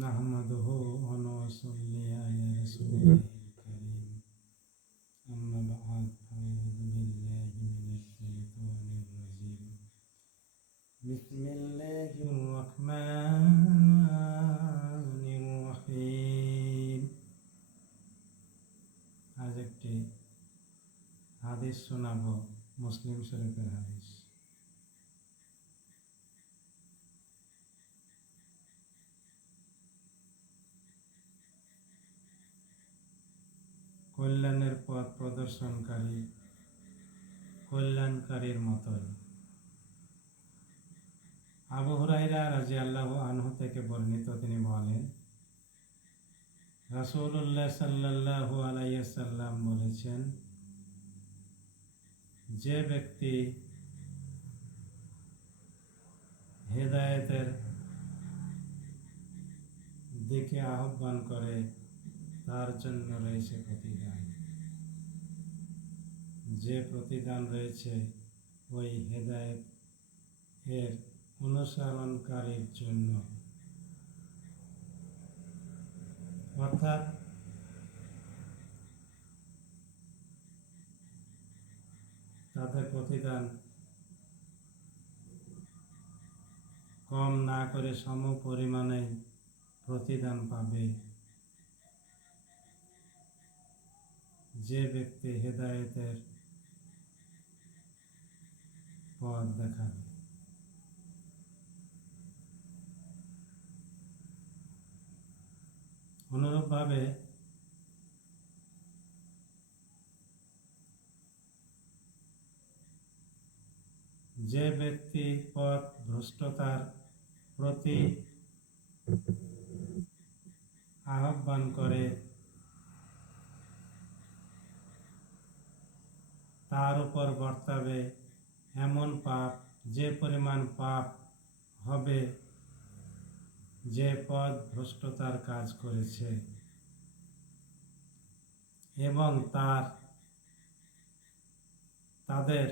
নাহমাদুহু ওয়া নুসাল্লি আলা রাসূলিল কারীম আম্মা বা'দ আউযু বিল্লাহি মিনাশ শাইতানির রাজীম বিসমিল্লাহির রাহমানির রহিম। আজ একটি হাদিস শোনাবো, মুসলিম শরীফের হাদিস। কল্যাণের পথ প্রদর্শনকারী কল্যাণকারীর মতোই। আবু হুরায়রা রাদিয়াল্লাহু আনহু থেকে বর্ণিত, তিনি বলেন, রাসূলুল্লাহ সাল্লাল্লাহু আলাইহি ওয়াসাল্লাম বলেছেন, যে ব্যক্তি হেদায়েতের দিকে আহ্বান করে তার জন্য রয়েছে প্রতিদান। যে প্রতিদান রয়েছে ওই হেদায়েত এর অনুসরণকারীর জন্য, অর্থাৎ তাদের প্রতিদান কম না করে সম পরিমাণে প্রতিদান পাবে যে ব্যক্তি হেদায়েতের পথ দেখাবে। অনুরূপভাবে যে ব্যক্তি পথ ভ্রষ্টতার প্রতি আহ্বান করে তার উপর বর্তাবে এমন পাপ, যে পরিমাণ পাপ হবে যে পথ ভ্রষ্টতার কাজ করেছে, এবং তাদের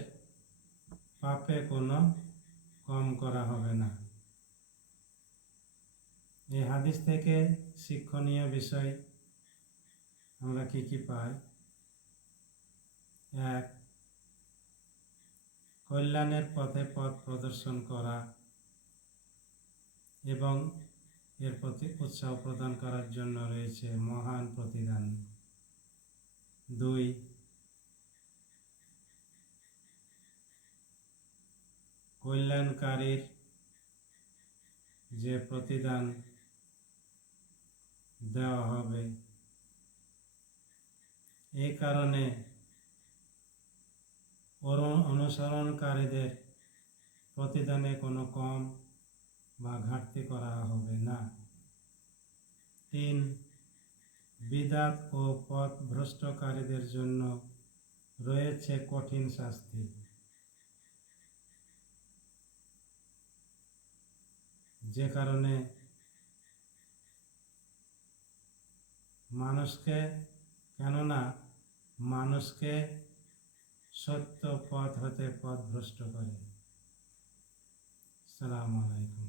পাপে কোনো কম করা হবে না। এই হাদিস থেকে শিক্ষণীয় বিষয় আমরা কি পাই? এক, কল্যাণের পথে পথ প্রদর্শন করা এবং এর প্রতি উৎসাহ প্রদান করার জন্য রয়েছে মহান প্রতিদান। দুই, কল্যাণকারীর যে প্রতিদান দেওয়া হবে, এই কারণে অনুসরণকারীদের প্রতিদানে কোনো কম বা ঘাটতি করা হবে না। তিন, বিদআত ও পথ ভ্রষ্টকারীদের জন্য রয়েছে কঠিন শাস্তি, যে কারণে মানুষকে সত্য পথ হতে পথ ভ্রষ্ট করে। আসসালামু আলাইকুম।